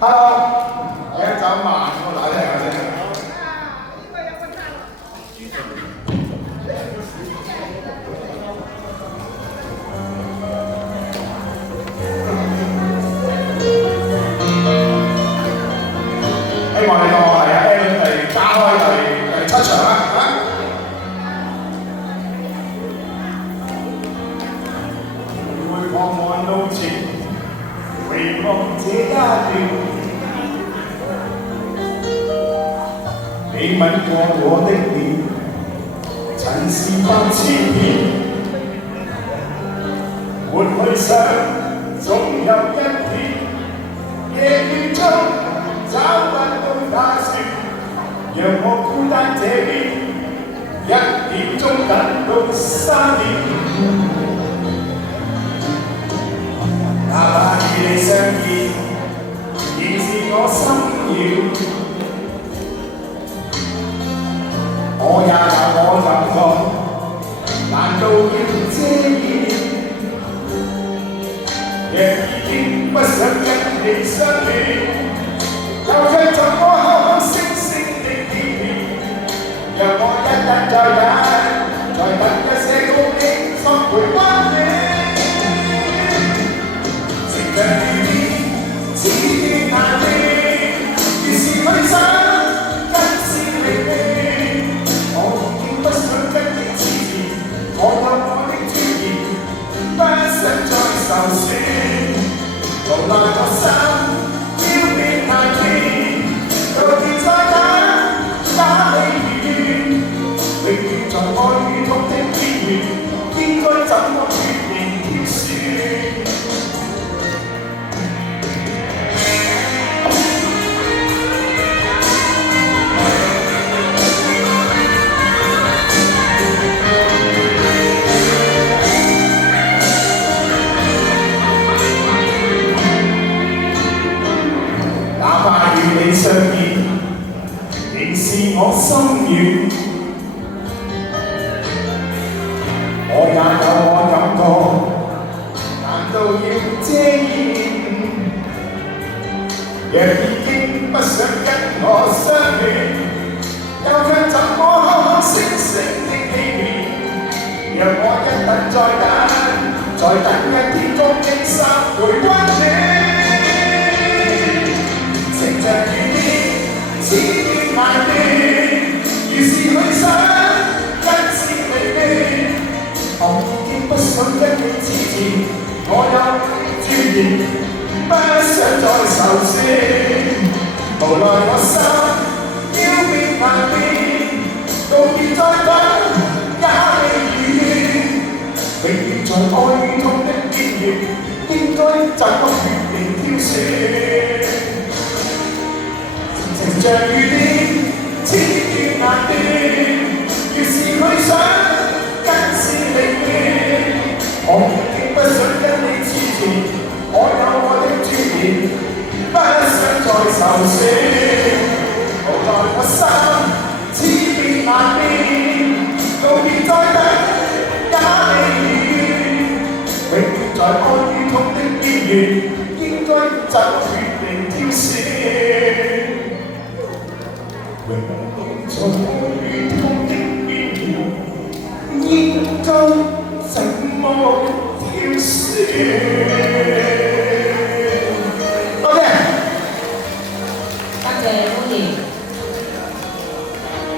Hello，我一走慢，我打聽下先。希望你當我係阿 M 嚟加開第7場啦嚇。回望望路前，回望這一段。你吻過我的臉，曾是百千遍，沒去想，總有一天，夜雨中找不到打算，讓我孤單這邊，1點鐘等到3點，哪怕與你相見，仍是我心繞。我也有我感覺，難道要遮掩？若已經不想跟你相戀，又卻怎麼口口聲聲的欺騙？讓我一等再等一些高興心陪溫暖。情像雨點，似斷難斷，越是去想，更是離別。不想跟你纏綿，我有我的尊嚴，不想再受損。無奈我心要變難辨，到現在打你遠，永遠在愛與痛的邊緣，應該怎麼決定挑選？你相見，仍是我心軟。我也有我感覺，難道要遮掩？若已經不想跟我相戀，又卻怎麼口口聲聲的欺騙？讓我一等再等一天公益心會溫暖。情像雨點，似斷難斷，如是去想，更是離別。我已經不想跟你纏綿，我有尊嚴，不想再受損。無奈我心要變難變，道別再等也未遠。永遠在愛與痛的邊緣，應該怎麼決定挑選？情像雨點，似斷難斷，越是去想，更是離別。我已經不想跟你纏綿，我有我的尊嚴，不想再受損。無奈我心似變難變，道別再等也未遠。永遠在愛與痛的邊緣，應該怎決定挑選？